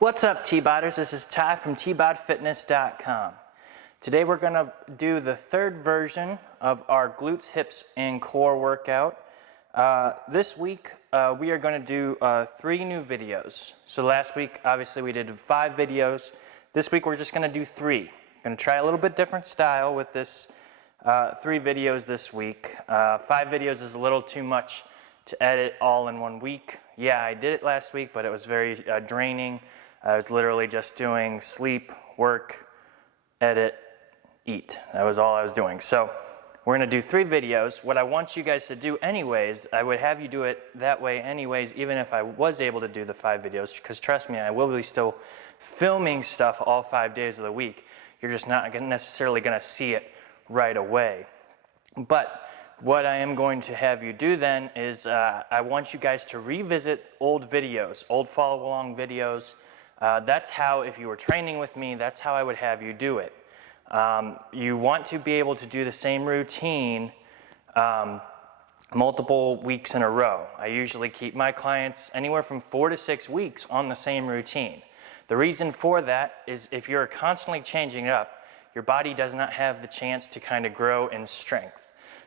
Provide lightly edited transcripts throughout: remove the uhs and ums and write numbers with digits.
What's up, T-boders? This is Ty from Tbodfitness.com. Today we're going to do the third version of our glutes, hips, and core workout. This week we are going to do 3 new videos. So last week, obviously, we did 5 videos. This week we're just going to do 3. I'm going to try a little bit different style with this 3 videos this week. 5 videos is a little too much to edit all in one week. Yeah, I did it last week, but it was very draining. I was literally just doing sleep, work, edit, eat. That was all I was doing. So we're going to do 3 videos. What I want you guys to do anyways, I would have you do it that way anyways, even if I was able to do the 5 videos, because trust me, I will be still filming stuff all 5 days of the week. You're just not necessarily going to see it right away. But what I am going to have you do then is I want you guys to revisit old videos, old follow-along videos. That's how, if you were training with me, that's how I would have you do it. You want to be able to do the same routine multiple weeks in a row. I usually keep my clients anywhere from 4 to 6 weeks on the same routine. The reason for that is if you're constantly changing it up, your body does not have the chance to kind of grow in strength.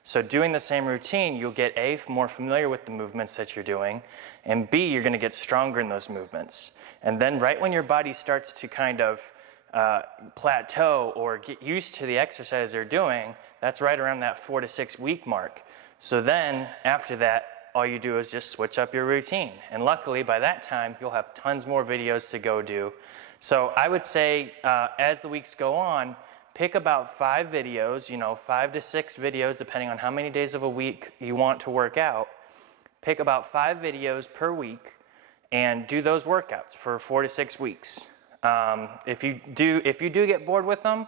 So doing the same routine, you'll get A, more familiar with the movements that you're doing, and B, you're going to get stronger in those movements. And then right when your body starts to kind of plateau or get used to the exercise they're doing, that's right around that 4 to 6 week mark. So then after that, all you do is just switch up your routine. And luckily by that time, you'll have tons more videos to go do. So I would say as the weeks go on, pick about 5 videos, 5 to 6 videos, depending on how many days of a week you want to work out. Pick about 5 videos per week and do those workouts for 4 to 6 weeks. If you do get bored with them,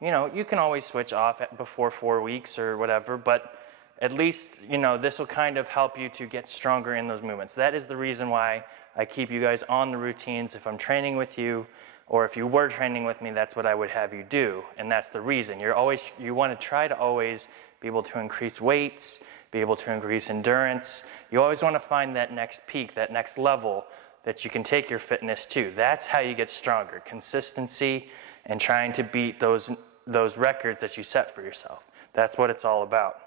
you can always switch off before 4 weeks or whatever, but at least, this will kind of help you to get stronger in those movements. That is the reason why I keep you guys on the routines. If I'm training with you, or if you were training with me, that's what I would have you do. And that's the reason. You want to try to always be able to increase weights, be able to increase endurance. You always want to find that next peak, that next level that you can take your fitness to. That's how you get stronger. Consistency and trying to beat those records that you set for yourself. That's what it's all about.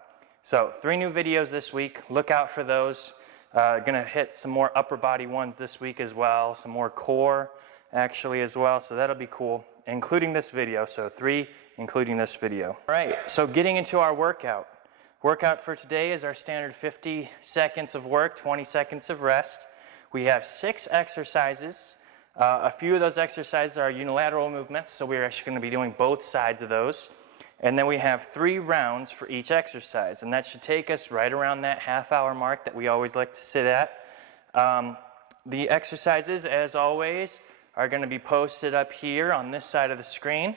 So 3 new videos this week. Look out for those. Gonna hit some more upper body ones this week as well. Some more core actually as well, so that'll be cool, including this video. So 3 including this video. All right, so getting into our workout. Workout for today is our standard 50 seconds of work, 20 seconds of rest. We have 6 exercises. A few of those exercises are unilateral movements, so we're actually going to be doing both sides of those. And then we have 3 rounds for each exercise, and that should take us right around that half-hour mark that we always like to sit at. The exercises, as always, are going to be posted up here on this side of the screen.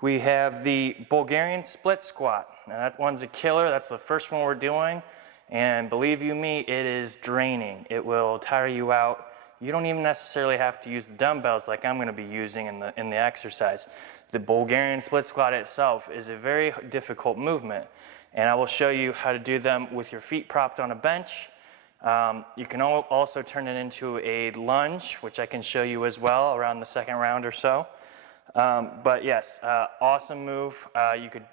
We have the Bulgarian Spl Squat. Now that one's a killer. That's the first one we're doing. And believe you me, it is draining. It will tire you out. You don't even necessarily have to use the dumbbells like I'm going to be using in the exercise. The Bulgarian Spl Squat itself is a very difficult movement. And I will show you how to do them with your feet propped on a bench. You can also turn it into a lunge, which I can show you as well around the second round or so. But yes, awesome move.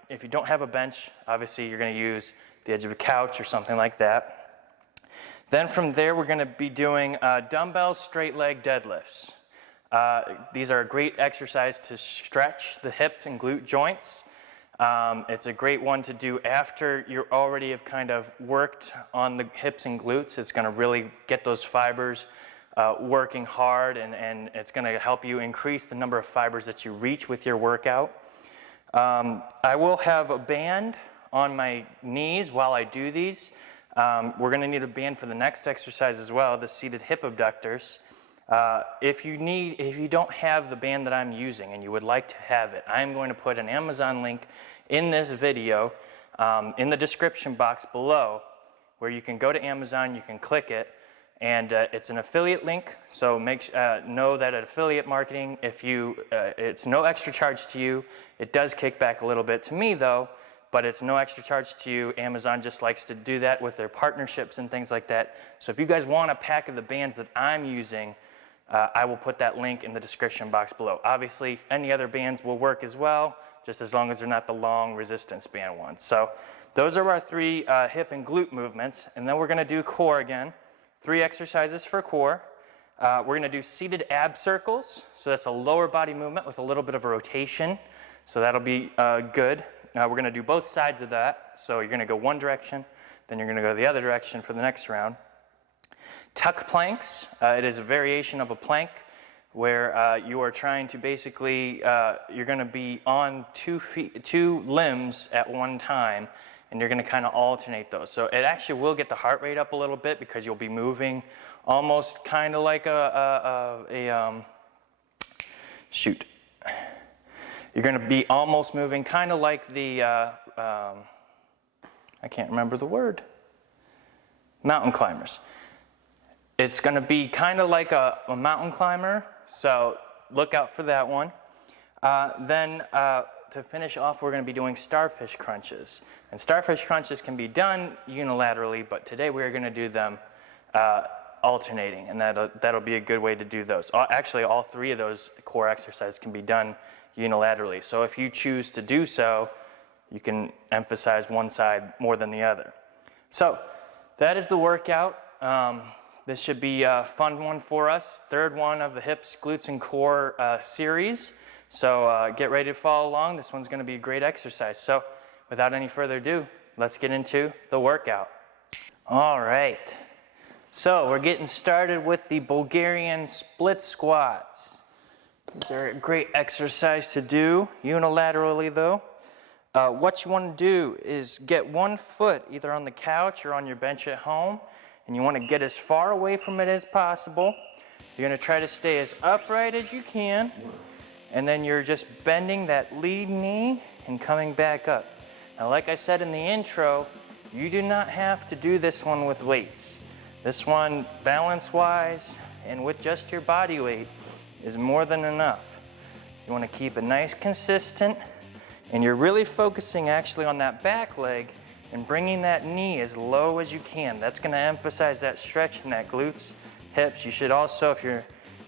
If you don't have a bench, obviously you're going to use the edge of a couch or something like that. Then from there, we're going to be doing dumbbell straight leg deadlifts. These are a great exercise to stretch the hip and glute joints. It's a great one to do after you already have kind of worked on the hips and glutes. It's going to really get those fibers working hard, and it's going to help you increase the number of fibers that you reach with your workout. I will have a band on my knees while I do these. We're going to need a band for the next exercise as well, the seated hip abductors. If you don't have the band that I'm using and you would like to have it, I'm going to put an Amazon link in this video in the description box below, where you can go to Amazon, you can click it, and it's an affiliate link. So know that at affiliate marketing, it's no extra charge to you. It does kick back a little bit to me though, but it's no extra charge to you. Amazon just likes to do that with their partnerships and things like that. So if you guys want a pack of the bands that I'm using, I will put that link in the description box below. Obviously, any other bands will work as well, just as long as they're not the long resistance band ones. So those are our 3 hip and glute movements, and then we're gonna do core again. 3 exercises for core. We're gonna do seated ab circles. So that's a lower body movement with a little bit of a rotation. So that'll be good. We're gonna do both sides of that. So you're gonna go one direction, then you're gonna go the other direction for the next round. Tuck planks. It is a variation of a plank where you are trying to basically, you're gonna be on 2 limbs at one time, and you're gonna kind of alternate those. So it actually will get the heart rate up a little bit because you'll be moving almost kind of like shoot. You're gonna be almost moving kind of like the, I can't remember the word, mountain climbers. It's gonna be kind of like a mountain climber, so look out for that one. Then to finish off, we're gonna be doing starfish crunches. And starfish crunches can be done unilaterally, but today we're gonna do them alternating, and that'll be a good way to do those. Actually, all 3 of those core exercises can be done unilaterally. So if you choose to do so, you can emphasize one side more than the other. So that is the workout. This should be a fun one for us. 3rd one of the hips, glutes, and core series. So get ready to follow along. This one's gonna be a great exercise. So without any further ado, let's get into the workout. All right. So we're getting started with the Bulgarian Spl Squats. These are a great exercise to do unilaterally though. What you want to do is get one foot either on the couch or on your bench at home, and you want to get as far away from it as possible. You're going to try to stay as upright as you can, and then you're just bending that lead knee and coming back up. Now, like I said in the intro, you do not have to do this one with weights. This one, balance-wise and with just your body weight, is more than enough. You want to keep it nice, consistent, and you're really focusing actually on that back leg and bringing that knee as low as you can. That's going to emphasize that stretch in that glutes, hips. You should also,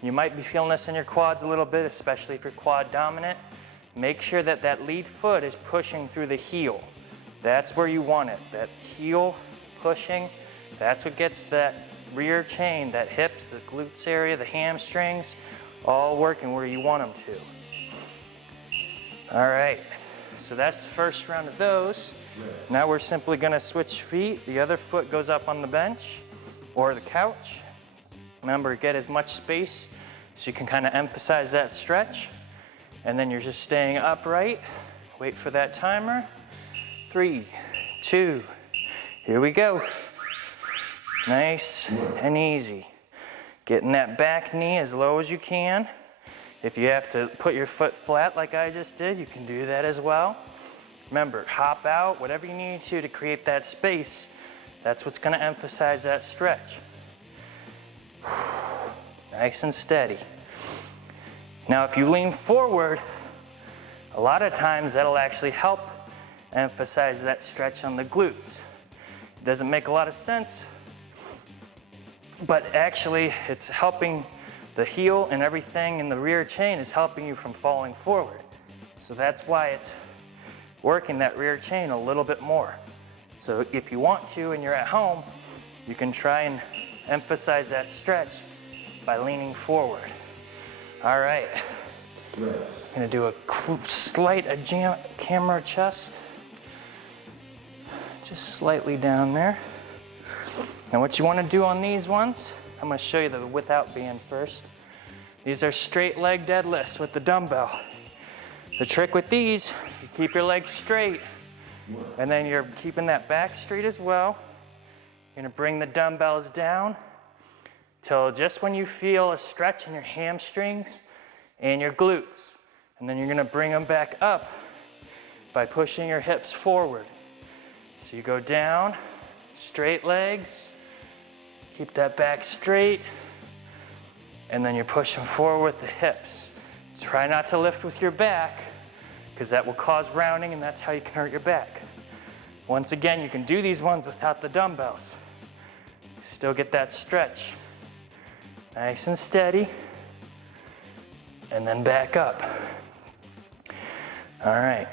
you might be feeling this in your quads a little bit, especially if you're quad dominant, make sure that that lead foot is pushing through the heel. That's where you want it, that heel pushing. That's what gets that rear chain, that hips, the glutes area, the hamstrings, all working where you want them to. All right, so that's the first round of those. Now we're simply gonna switch feet. The other foot goes up on the bench or the couch. Remember, get as much space so you can kind of emphasize that stretch. And then you're just staying upright. Wait for that timer. 3, 2, here we go. Nice and easy. Getting that back knee as low as you can. If you have to put your foot flat like I just did, you can do that as well. Remember, hop out, whatever you need to create that space. That's what's gonna emphasize that stretch. Nice and steady. Now, if you lean forward, a lot of times that'll actually help emphasize that stretch on the glutes. It doesn't make a lot of sense, but actually it's helping the heel and everything in the rear chain is helping you from falling forward. So that's why it's working that rear chain a little bit more. So if you want to and you're at home, you can try and emphasize that stretch by leaning forward. All right. I'm gonna do a slight camera chest. Just slightly down there. Now what you wanna do on these ones, I'm gonna show you the without band first. These are straight leg deadlifts with the dumbbell. The trick with these, you keep your legs straight, and then you're keeping that back straight as well. You're gonna bring the dumbbells down till just when you feel a stretch in your hamstrings and your glutes. And then you're gonna bring them back up by pushing your hips forward. So you go down, straight legs, keep that back straight, and then you're pushing forward with the hips. Try not to lift with your back, because that will cause rounding and that's how you can hurt your back. Once again, you can do these ones without the dumbbells. Still get that stretch. Nice and steady. and then back up. All right.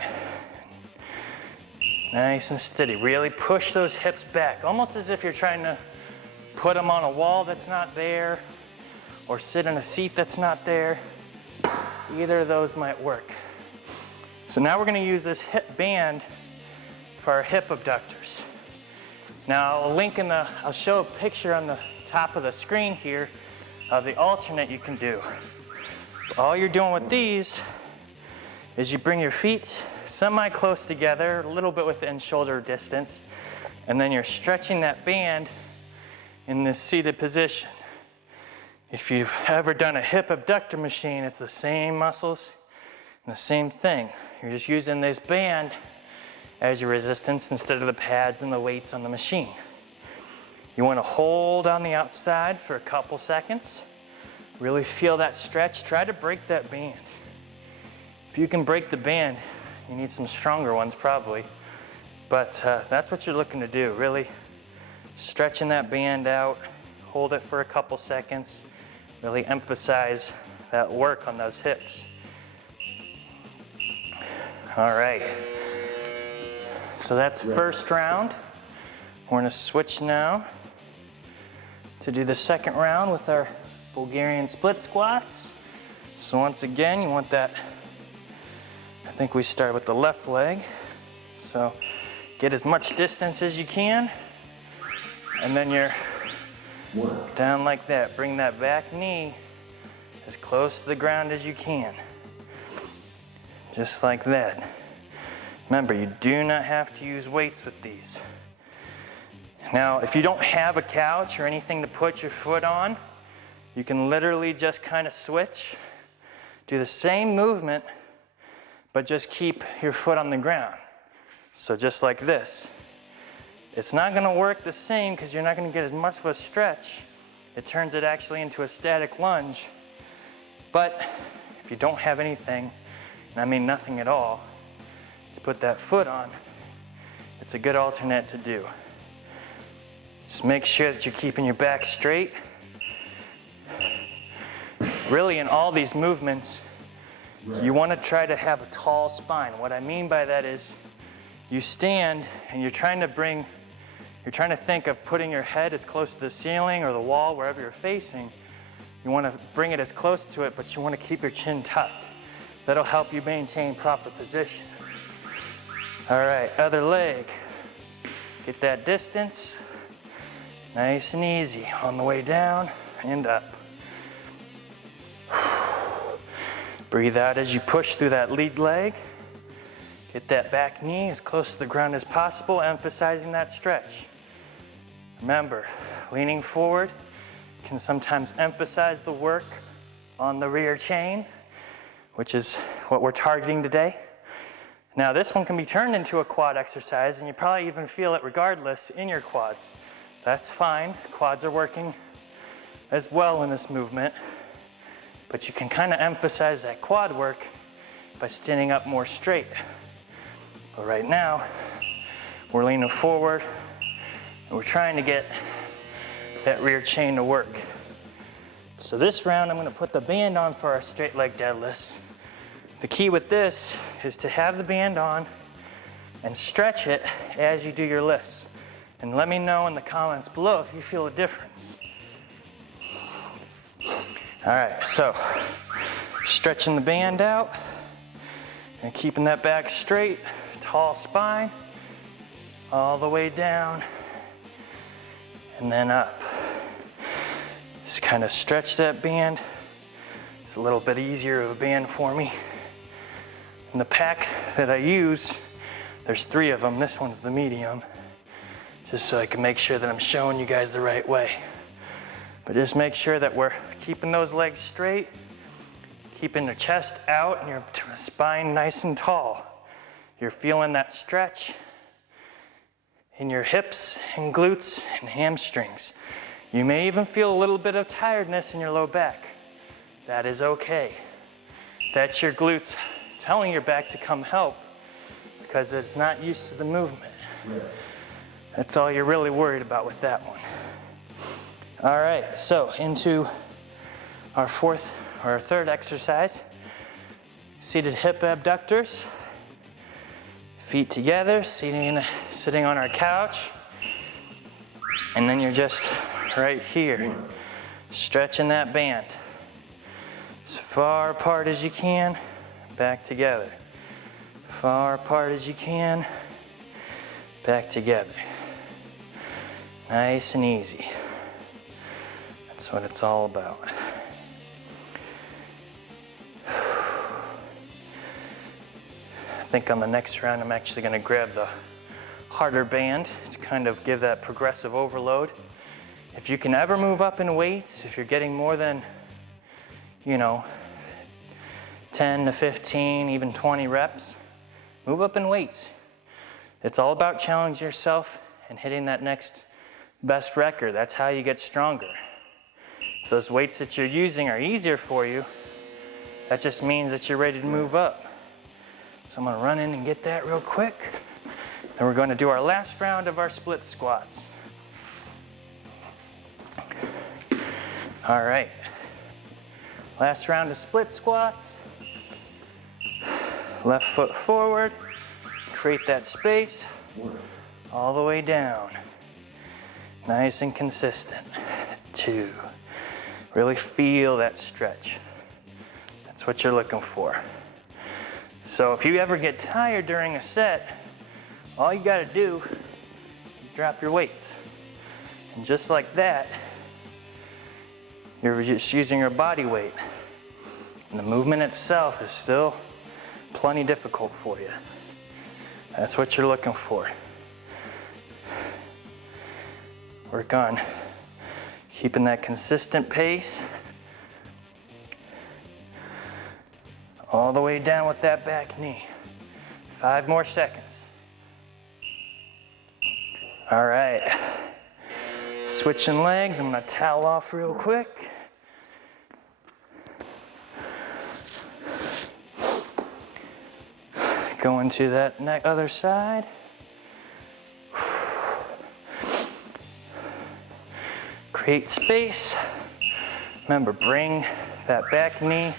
Nice and steady. Really push those hips back, almost as if you're trying to put them on a wall that's not there, or sit in a seat that's not there. Either of those might work. So now we're going to use this hip band for our hip abductors. Now I'll show a picture on the top of the screen here of the alternate you can do. All you're doing with these is you bring your feet semi-close together, a little bit within shoulder distance, and then you're stretching that band in this seated position. If you've ever done a hip abductor machine, it's the same muscles and the same thing. You're just using this band as your resistance instead of the pads and the weights on the machine. You want to hold on the outside for a couple seconds. Really feel that stretch. Try to break that band. If you can break the band, you need some stronger ones probably. But that's what you're looking to do. Really stretching that band out. Hold it for a couple seconds. Really emphasize that work on those hips. All right. So that's first round. We're gonna switch now to do the second round with our Bulgarian Spl Squats. So once again, you want that, I think we start with the left leg. So get as much distance as you can, and then you're down like that. Bring that back knee as close to the ground as you can. Just like that. Remember, you do not have to use weights with these. Now, if you don't have a couch or anything to put your foot on, you can literally just kind of switch. Do the same movement, but just keep your foot on the ground. So just like this. It's not going to work the same because you're not going to get as much of a stretch. It turns it actually into a static lunge. But if you don't have anything, and I mean nothing at all, to put that foot on, it's a good alternate to do. Just make sure that you're keeping your back straight. Really, in all these movements, you want to try to have a tall spine. What I mean by that is you stand and you're trying to think of putting your head as close to the ceiling or the wall, wherever you're facing. You want to bring it as close to it, but you want to keep your chin tucked. That'll help you maintain proper position. All right, other leg. Get that distance. Nice and easy on the way down and up. Breathe out as you push through that lead leg. Get that back knee as close to the ground as possible, emphasizing that stretch. Remember, leaning forward can sometimes emphasize the work on the rear chain, which is what we're targeting today. Now, this one can be turned into a quad exercise, and you probably even feel it regardless in your quads. That's fine. Quads are working as well in this movement, but you can kind of emphasize that quad work by standing up more straight. But right now, we're leaning forward, and we're trying to get that rear chain to work. So this round, I'm going to put the band on for our straight leg deadlifts. The key with this is to have the band on and stretch it as you do your lifts. And let me know in the comments below if you feel a difference. All right, so stretching the band out and keeping that back straight, tall spine, all the way down and then up. Just kind of stretch that band. It's a little bit easier of a band for me. And the pack that I use, there's 3 of them. This one's the medium, just so I can make sure that I'm showing you guys the right way. But just make sure that we're keeping those legs straight, keeping the chest out and your spine nice and tall. You're feeling that stretch in your hips and glutes and hamstrings. You may even feel a little bit of tiredness in your low back. That is okay. That's your glutes telling your back to come help because it's not used to the movement. Yes. That's all you're really worried about with that one. All right, so into our third exercise. seated hip abductors. Feet together, sitting on our couch. And then you're just right here, stretching that band. As far apart as you can, back together. Far apart as you can, back together. Nice and easy. That's what it's all about. I think on the next round, I'm actually gonna grab the harder band to kind of give that progressive overload. If you can ever move up in weights, if you're getting more than, 10 to 15, even 20 reps, move up in weights. It's all about challenging yourself and hitting that next best record. That's how you get stronger. If those weights that you're using are easier for you, that just means that you're ready to move up. So I'm gonna run in and get that real quick. Then we're gonna do our last round of our split squats. All right, last round of split squats. Left foot forward, create that space, all the way down. Nice and consistent. 2. Really feel that stretch. That's what you're looking for. So if you ever get tired during a set, all you gotta do is drop your weights. And just like that, you're just using your body weight. And the movement itself is still plenty difficult for you. That's what you're looking for. Work on keeping that consistent pace. All the way down with that back knee. 5 more seconds. All right. Switching legs, I'm gonna towel off real quick. Going to that other side. Create space. Remember, bring that back knee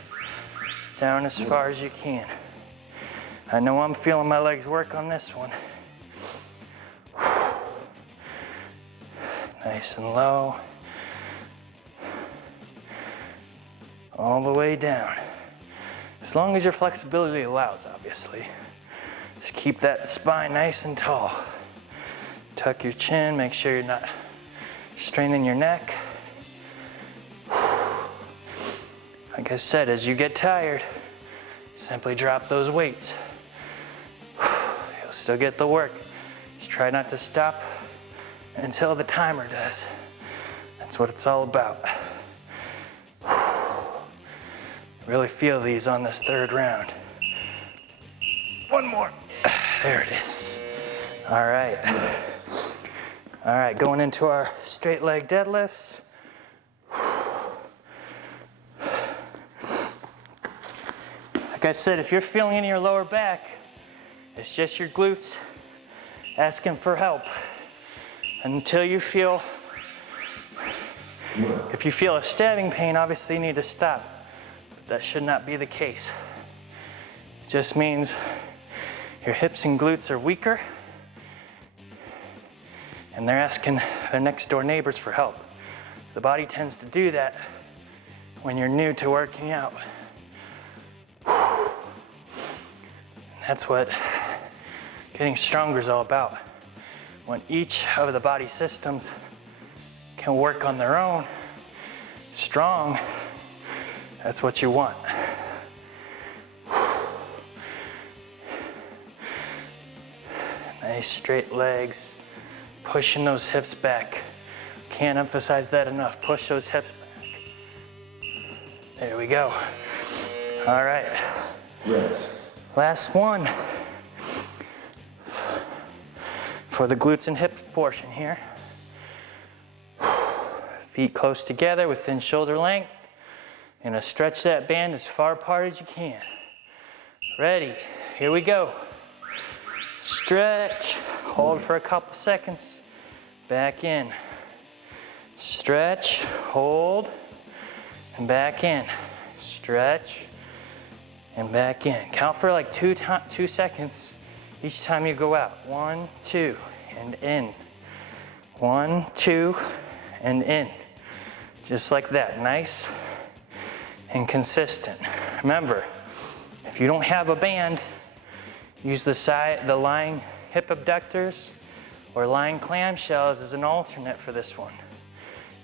down as far as you can. I know I'm feeling my legs work on this one. Nice and low. All the way down. As long as your flexibility allows, obviously. Just keep that spine nice and tall. Tuck your chin, make sure you're not straining your neck. Like I said, as you get tired, simply drop those weights. You'll still get the work. Just try not to stop until the timer does. That's what it's all about. Really feel these on this 3rd round. 1 more. There it is. All right. All right, going into our straight leg deadlifts. Like I said, if you're feeling in your lower back, it's just your glutes asking for help. Until you feel, if you feel a stabbing pain, obviously you need to stop. But that should not be the case. It just means your hips and glutes are weaker and they're asking their next door neighbors for help. The body tends to do that when you're new to working out. That's what getting stronger is all about. When each of the body systems can work on their own, strong, that's what you want. Nice straight legs, pushing those hips back. Can't emphasize that enough. Push those hips back. There we go. All right. Rest. Last one. For the glutes and hips portion here. Feet close together within shoulder length. You're gonna stretch that band as far apart as you can. Ready, here we go. Stretch, hold for a couple seconds. Back in. Stretch, hold, and back in. Stretch, and back in. Count for like 2 seconds each time you go out. 1, 2, and in. 1, 2, and in. Just like that, nice and consistent. Remember, if you don't have a band, use the lying hip abductors or lying clamshells as an alternate for this one.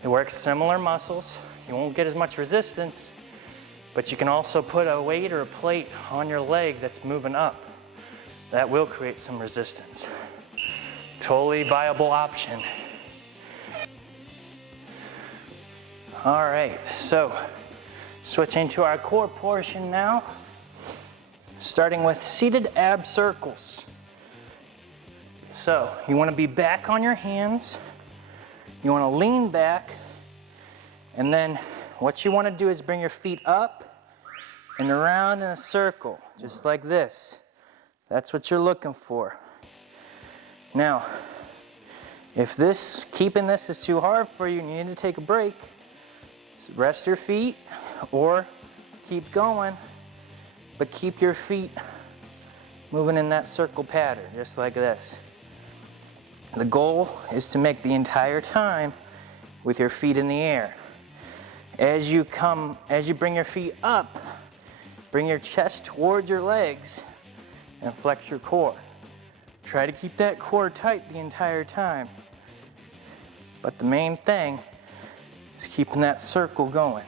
It works similar muscles. You won't get as much resistance, but you can also put a weight or a plate on your leg that's moving up. That will create some resistance. Totally viable option. All right, so switching to our core portion now, starting with seated ab circles. So you want to be back on your hands, you want to lean back, and then what you want to do is bring your feet up and around in a circle, just like this. That's what you're looking for. Now, if keeping this is too hard for you and you need to take a break, rest your feet or keep going, but keep your feet moving in that circle pattern, just like this. The goal is to make the entire time with your feet in the air. As you bring your feet up, bring your chest towards your legs and flex your core. Try to keep that core tight the entire time. But the main thing is keeping that circle going.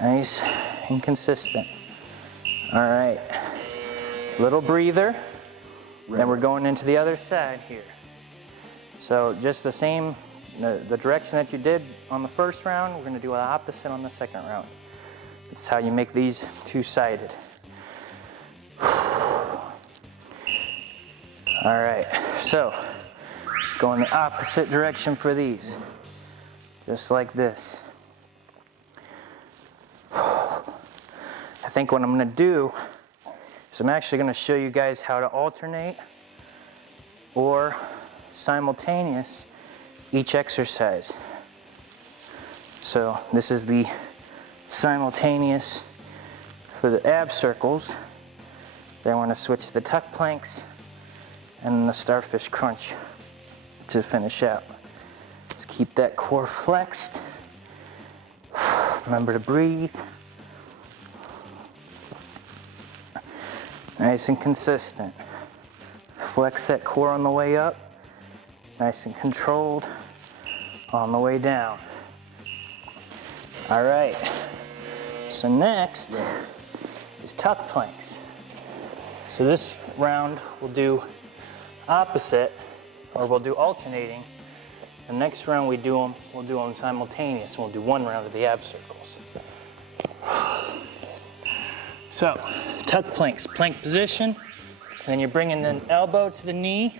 Nice and consistent. All right, little breather. Then we're going into the other side here. So just the same, the direction that you did on the first round, we're gonna do the opposite on the second round. That's how you make these two-sided. All right, so go in the opposite direction for these, just like this. I think what I'm gonna do is I'm actually gonna show you guys how to alternate or simultaneous each exercise. So this is the simultaneous for the ab circles. Then I want to switch to the tuck planks and the Starfish Crunch to finish out. Just keep that core flexed. Remember to breathe. Nice and consistent. Flex that core on the way up. Nice and controlled on the way down. All right, so next is tuck planks. So this round we'll do opposite, or we'll do alternating. The next round we'll do them simultaneous. We'll do one round of the ab circles. So, tuck planks, plank position. Then you're bringing the elbow to the knee,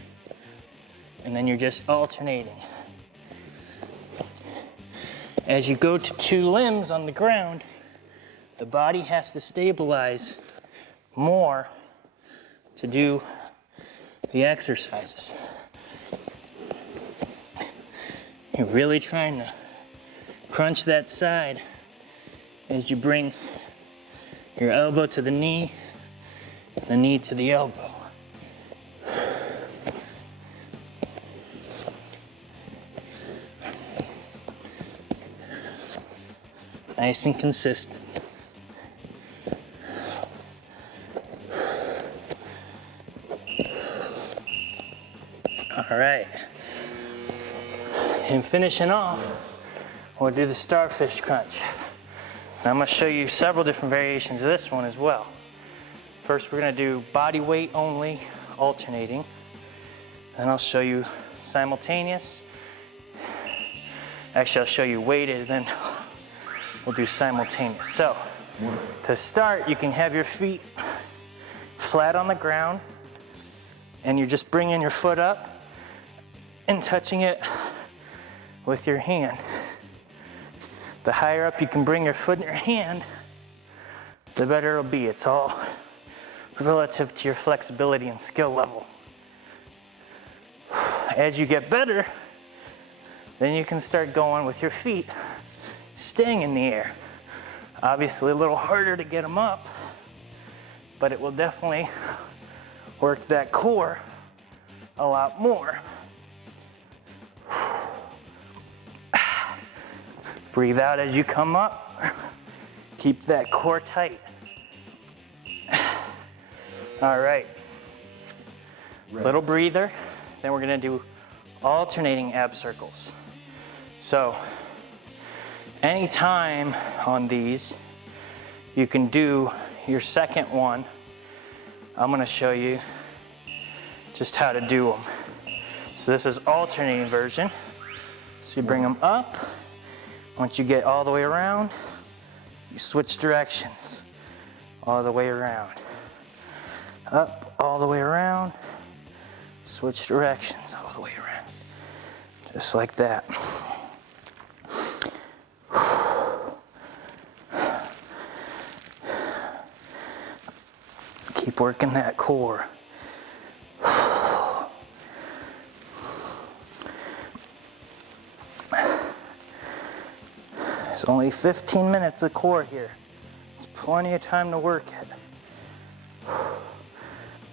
and then you're just alternating. As you go to 2 limbs on the ground, the body has to stabilize more to do the exercises. You're really trying to crunch that side as you bring your elbow to the knee to the elbow. Nice and consistent. All right. And finishing off, we'll do the Starfish Crunch. Now I'm going to show you several different variations of this one as well. First, we're going to do body weight only, alternating. Then I'll show you simultaneous. Actually, I'll show you weighted, then we'll do simultaneous. So, to start, you can have your feet flat on the ground, and you're just bringing your foot up and touching it with your hand. The higher up you can bring your foot in your hand, the better it'll be. It's all relative to your flexibility and skill level. As you get better, then you can start going with your feet staying in the air. Obviously a little harder to get them up, but it will definitely work that core a lot more. Breathe out as you come up. Keep that core tight. All right. Little breather. Then we're gonna do alternating ab circles. So anytime on these, you can do your second one. I'm gonna show you just how to do them. So this is alternating version. So you bring them up. Once you get all the way around, you switch directions. All the way around. Up, all the way around. Switch directions all the way around. Just like that. Keep working that core. There's only 15 minutes of core here. It's plenty of time to work it.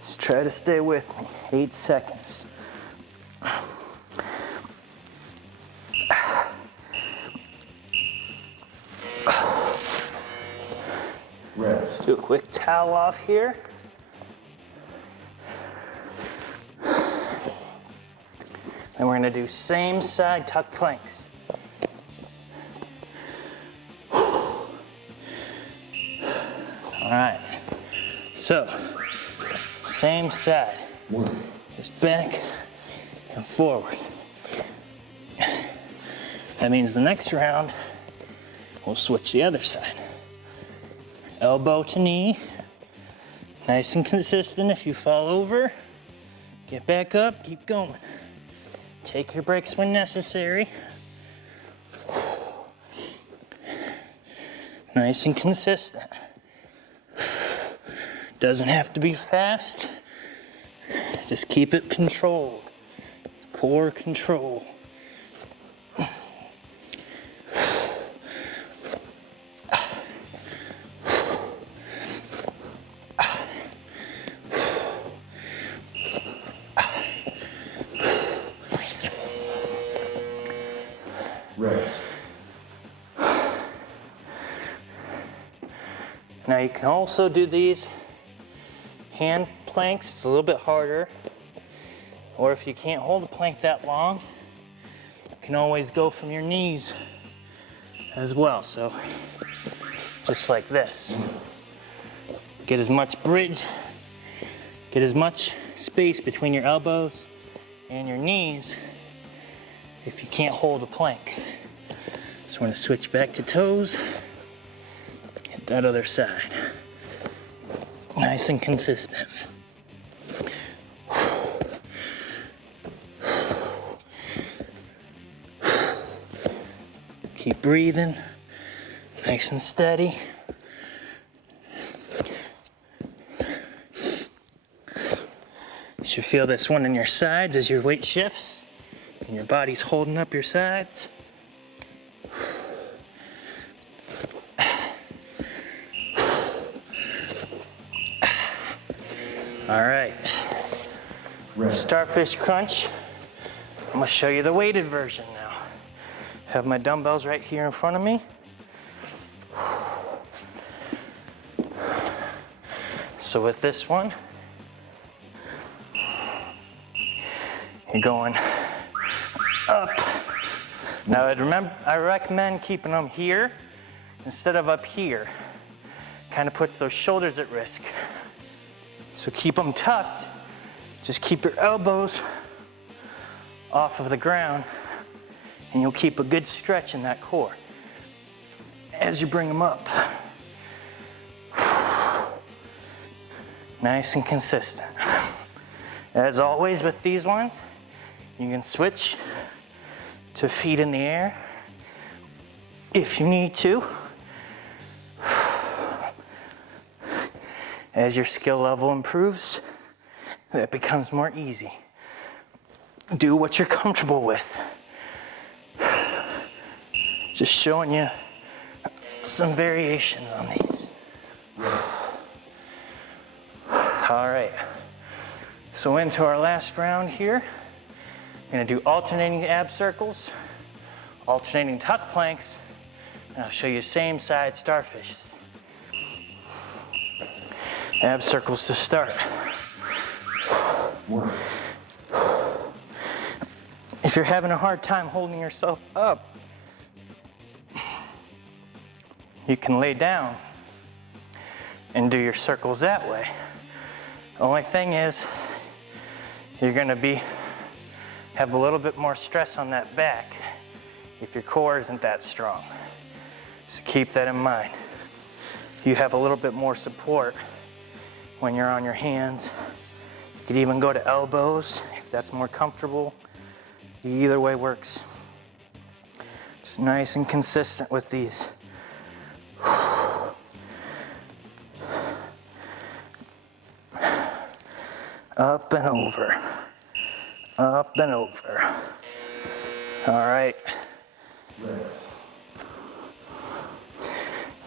Just try to stay with me. 8 seconds. Rest. Do a quick towel off here. And we're gonna do same side tuck planks. All right, so same side, just back and forward. That means the next round, we'll switch the other side. Elbow to knee, nice and consistent. If you fall over, get back up, keep going. Take your breaks when necessary. Nice and consistent. Doesn't have to be fast. Just keep it controlled. Core control. Rest. Now you can also do these hand planks. It's a little bit harder. Or if you can't hold a plank that long, you can always go from your knees as well. So just like this. Get as much bridge, get as much space between your elbows and your knees if you can't hold a plank. So we're gonna switch back to toes, hit that other side. Nice and consistent. Keep breathing, nice and steady. You should feel this one in your sides as your weight shifts and your body's holding up your sides. All right, Starfish Crunch. I'm gonna show you the weighted version now. Have my dumbbells right here in front of me. So with this one, you're going up. Now I recommend keeping them here instead of up here. Kind of puts those shoulders at risk. So keep them tucked. Just keep your elbows off of the ground and you'll keep a good stretch in that core as you bring them up. Nice and consistent. As always with these ones, you can switch to feet in the air if you need to. As your skill level improves, that becomes more easy. Do what you're comfortable with. Just showing you some variations on these. All right, so into our last round here. I'm gonna do alternating ab circles, alternating tuck planks, and I'll show you same side starfishes. Ab circles to start. If you're having a hard time holding yourself up, you can lay down and do your circles that way. The only thing is, you're gonna have a little bit more stress on that back if your core isn't that strong. So keep that in mind. You have a little bit more support when you're on your hands. You could even go to elbows if that's more comfortable. Either way works. Just nice and consistent with these. Up and over, up and over. All right.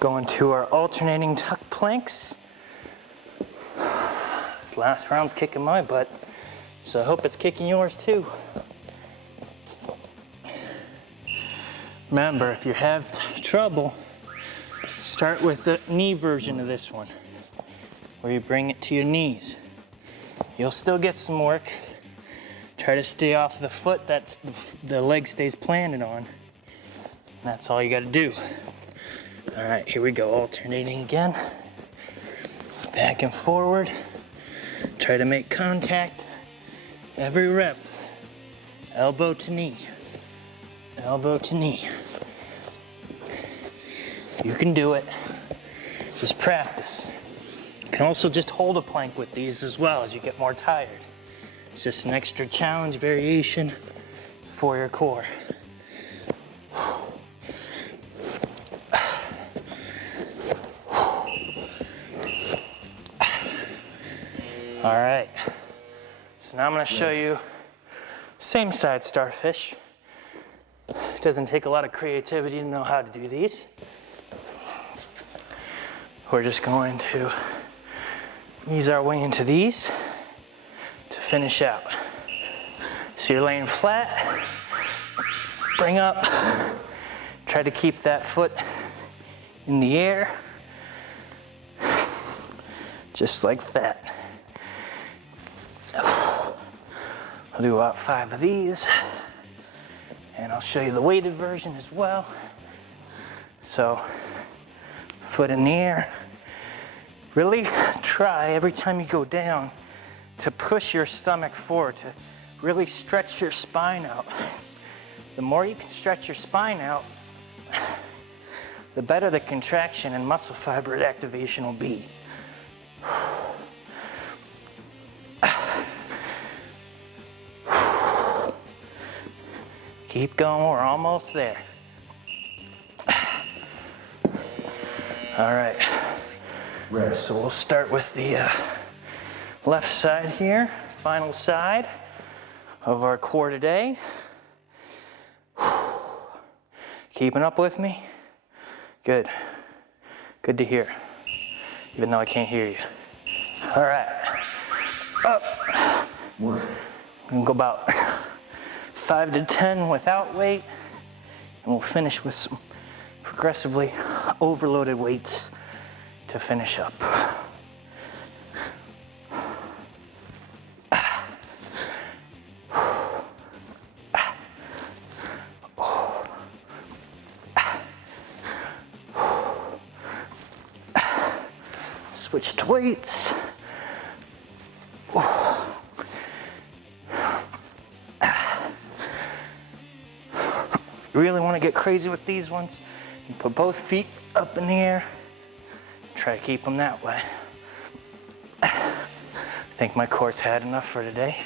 Going to our alternating tuck planks. This last round's kicking my butt, so I hope it's kicking yours too. Remember, if you have trouble, start with the knee version of this one, where you bring it to your knees. You'll still get some work. Try to stay off the foot that the leg stays planted on. That's all you gotta do. All right, here we go, alternating again. Back and forward. Try to make contact every rep. Elbow to knee, elbow to knee. You can do it, just practice. You can also just hold a plank with these as well as you get more tired. It's just an extra challenge variation for your core. All right, so now I'm gonna show you same side starfish. It doesn't take a lot of creativity to know how to do these. We're just going to ease our way into these to finish out. So you're laying flat, bring up, try to keep that foot in the air, just like that. I'll do about 5 of these, and I'll show you the weighted version as well. So, foot in the air. Really try every time you go down to push your stomach forward, to really stretch your spine out. The more you can stretch your spine out, the better the contraction and muscle fiber activation will be. Keep going, we're almost there. All right, so we'll start with the left side here, final side of our core today. Keeping up with me? Good, good to hear, even though I can't hear you. All right, up. I'm gonna go about 5 to 10 without weight, and we'll finish with some progressively overloaded weights to finish up. Switch to weights. You really want to get crazy with these ones, you put both feet up in the air, try to keep them that way. I think my core's had enough for today.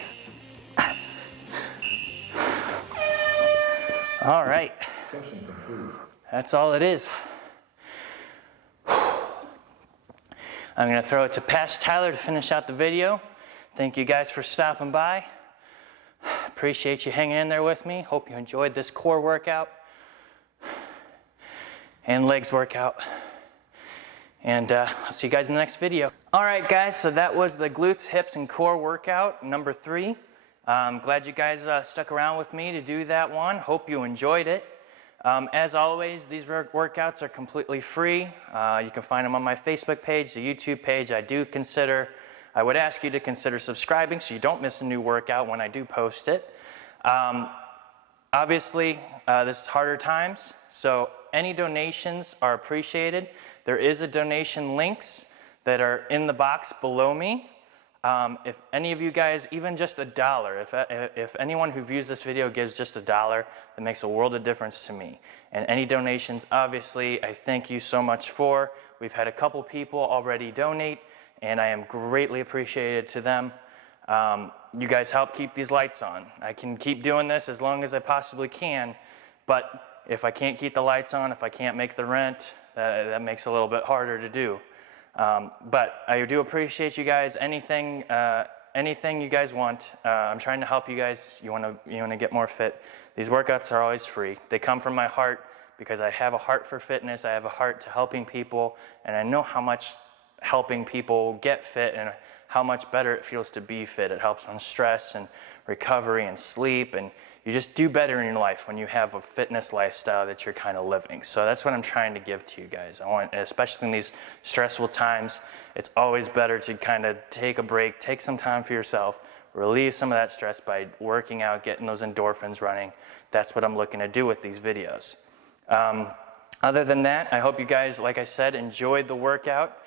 All right, that's all it is. I'm gonna throw it to Pastor Tyler to finish out the video. Thank you guys for stopping by. Appreciate you hanging in there with me. Hope you enjoyed this core workout. and legs workout. And I'll see you guys in the next video. All right, guys, so that was the glutes, hips, and core workout, number 3. I'm glad you guys stuck around with me to do that one. Hope you enjoyed it. As always, these workouts are completely free. You can find them on my Facebook page, the YouTube page. I would ask you to consider subscribing so you don't miss a new workout when I do post it. Obviously, this is harder times, so any donations are appreciated. There is a donation links that are in the box below me. If any of you guys, even just $1, if anyone who views this video gives just $1, it makes a world of difference to me. And any donations, obviously, I thank you so much for. We've had a couple people already donate, and I am greatly appreciated to them. You guys help keep these lights on. I can keep doing this as long as I possibly can, but if I can't keep the lights on, if I can't make the rent, that makes it a little bit harder to do. But I do appreciate you guys. Anything you guys want. I'm trying to help you guys. You want to get more fit. These workouts are always free. They come from my heart because I have a heart for fitness. I have a heart to helping people, and I know how much helping people get fit and how much better it feels to be fit. It helps on stress and recovery and sleep, and you just do better in your life when you have a fitness lifestyle that you're kind of living. So that's what I'm trying to give to you guys. I want, especially in these stressful times, it's always better to kind of take a break, take some time for yourself, relieve some of that stress by working out, getting those endorphins running. That's what I'm looking to do with these videos. Other than that, I hope you guys, like I said, enjoyed the workout.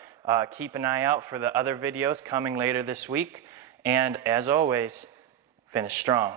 Keep an eye out for the other videos coming later this week. And as always, finish strong.